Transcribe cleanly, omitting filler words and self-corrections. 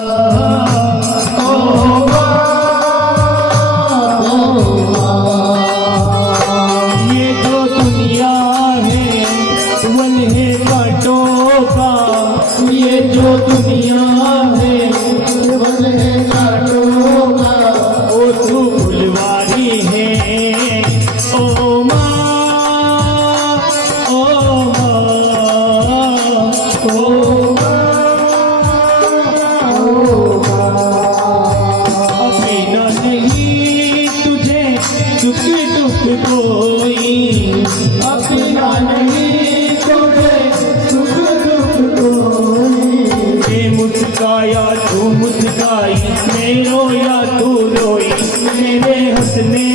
ये जो दुनिया है वल्हे कांटों का, ये जो दुनिया है वल्हे कांटों का, ओ तू फुलवारी है ओ माँ, ओ माँ, ओ अपना नहीं तुझे दुख दुख कोई, अपना नहीं तुझे दुख दुख कोई। ये मुस्काया तू मुस्काई, मैं रोया तू रोई, मेरे हंसने